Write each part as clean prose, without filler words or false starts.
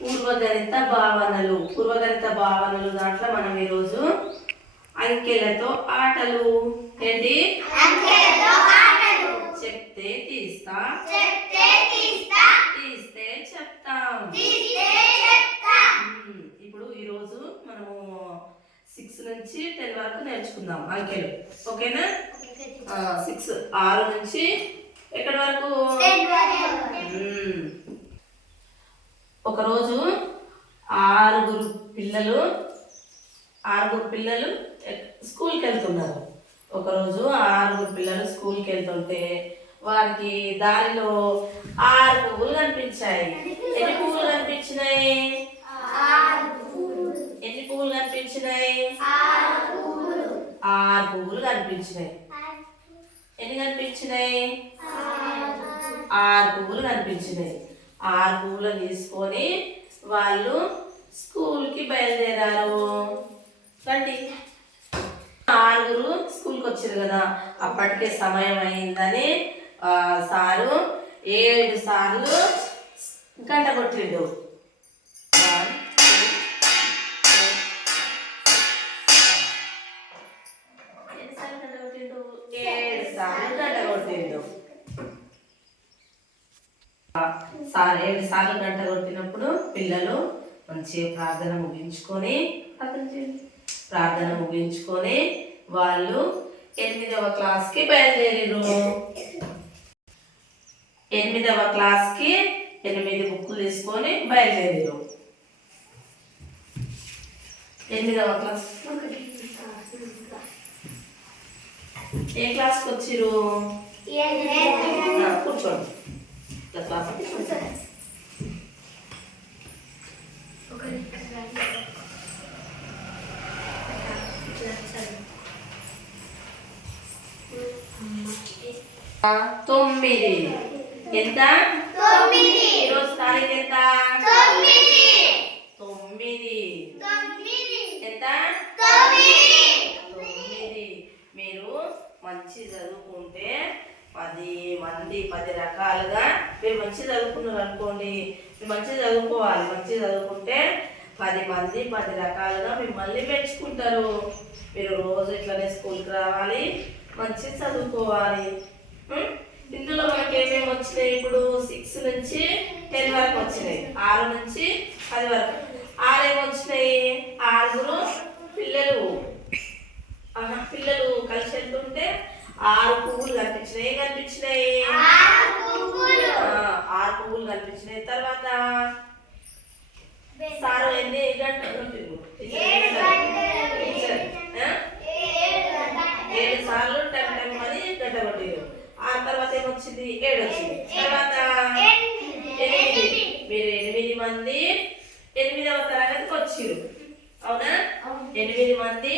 పూర్వగణిత భావనలు దాంట్లో మనం ఈరోజు అంకెలతో ఆటలు ఏంటి చెప్తే తీస్తా తీస్తే చెప్తాం. ఇప్పుడు ఈరోజు మనము 6 నుంచి 10 వరకు నేర్చుకుందాం అంకెలు. ఓకేనా? 6 నుంచి ఎక్కడి వరకు? ఒకరోజు ఆరుగురు పిల్లలు స్కూల్కి వెళ్తున్నారు. ఒకరోజు ఆరుగురు పిల్లలు స్కూల్కి వెళ్తుంటే వారికి దారిలో 6 పువ్వులు కనిపించాయి. ఎన్ని పువ్వులు కనిపించినాయి? 6 పువ్వులు కనిపించినాయి. 6 పువ్వులు కనిపించినాయి. ఎన్ని కనిపించినాయి? 6 పువ్వులు కనిపించినాయి. 6 పువ్వులను తీసుకొని వాళ్ళు స్కూల్కి బయలుదేరారు. రండి. 6 స్కూల్కి వచ్చారు కదా, అప్పటికే సమయం అయిందని సారు 7 సార్లు గంట కొట్టిండు. 7 సార్లు గంట కొట్టిండు. సార్ 7 సార్లు గంట కొట్టినప్పుడు పిల్లలు మంచిగా ప్రార్థన ముగించుకొని వాళ్ళు 8వ క్లాస్కి బయలుదేరారు. 8వ క్లాస్కి 8 బుక్కులు తీసుకొని బయలుదేరారు. 8వ క్లాస్ ఏ క్లాస్కి వచ్చిరు? కూర్చోండి. తొమ్మిది. ఎంత? ఈరోజు తారీఖు ఎంత? 9. ఎంత? 9. మీరు మంచి చదువుకుంటే 10 మంది 10 రకాలుగా మీరు మంచి చదువుకున్నారు అనుకోండి. మీరు మంచి చదువుకోవాలి. మంచి చదువుకుంటే 10 మంది 10 రకాలుగా మిమ్మల్ని మెచ్చుకుంటారు. మీరు రోజు ఇట్లనే స్కూల్కి రావాలి, మంచి చదువుకోవాలి. ఇందులో మనకి ఏమేమి వచ్చినాయి? ఇప్పుడు 6 నుంచి 10 వరకు వచ్చినాయి. 6 నుంచి 10 వరకు 6 ఏమొచ్చినాయి? 6 పిల్లలు కలిసి వెళ్తుంటే 6 పువ్వులు కనిపించినాయి. ఏం కనిపించినాయి? 6 పువ్వులు కనిపించినాయి. తర్వాత సారు ఎన్ని గంటలు? 7 సార్లు టైం అని గంట కొట్టారు. ఆ తర్వాత ఏమొచ్చింది? 7 వచ్చింది. తర్వాత 8. మీరు 8 మంది 8వ తరగతికి వచ్చిరు. అవునా? 8 మంది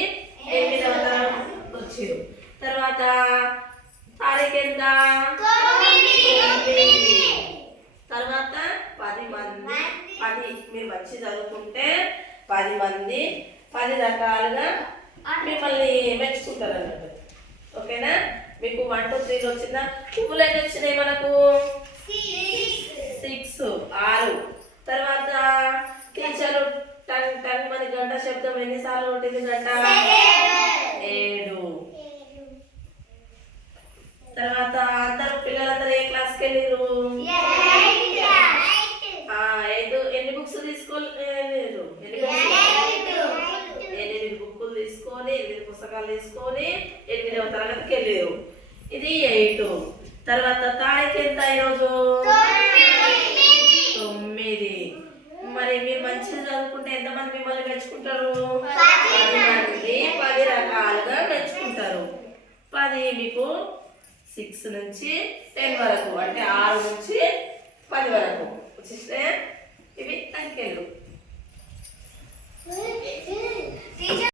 8వ తరగతికి వచ్చిరు. తర్వాత తారీఖు ఎంత? 9. తర్వాత 10 మంది 10 మీరు మంచి చదువుకుంటే 10 మంది 10 రకాలుగా మిమ్మల్ని మెచ్చుకుంటారు అన్నట్టు. ఓకేనా? మీకు 1 2 3 వచ్చిందా? పువ్వులు ఎన్ని వచ్చినాయి మనకు? 6. తర్వాత టీచరు టంగ్ మన గంట శబ్దం ఎన్నిసార్లు కొట్టింది? గంట 7. తర్వాత పిల్లలందరూ ఏ క్లాస్కి వెళ్ళారు? 8. ఎన్ని బుక్స్ తీసుకోలేదు? 8 బుక్కులు తీసుకొని 8 పుస్తకాలు తీసుకొని 8వ తరగతికి వెళ్ళారు. ఇది 8. తర్వాత తారీఖు ఎంత ఈరోజు? 9. మరి మీరు మంచిగా చదువుకుంటే ఎంతమంది మిమ్మల్ని మెచ్చుకుంటారు? 10 మంది 10 రకాలుగా మెచ్చుకుంటారు. 10 మీకు 6 నుంచి 10 వరకు, అంటే 6 నుంచి 10 వరకు వచ్చేస్తే ఇవి అంకెలు.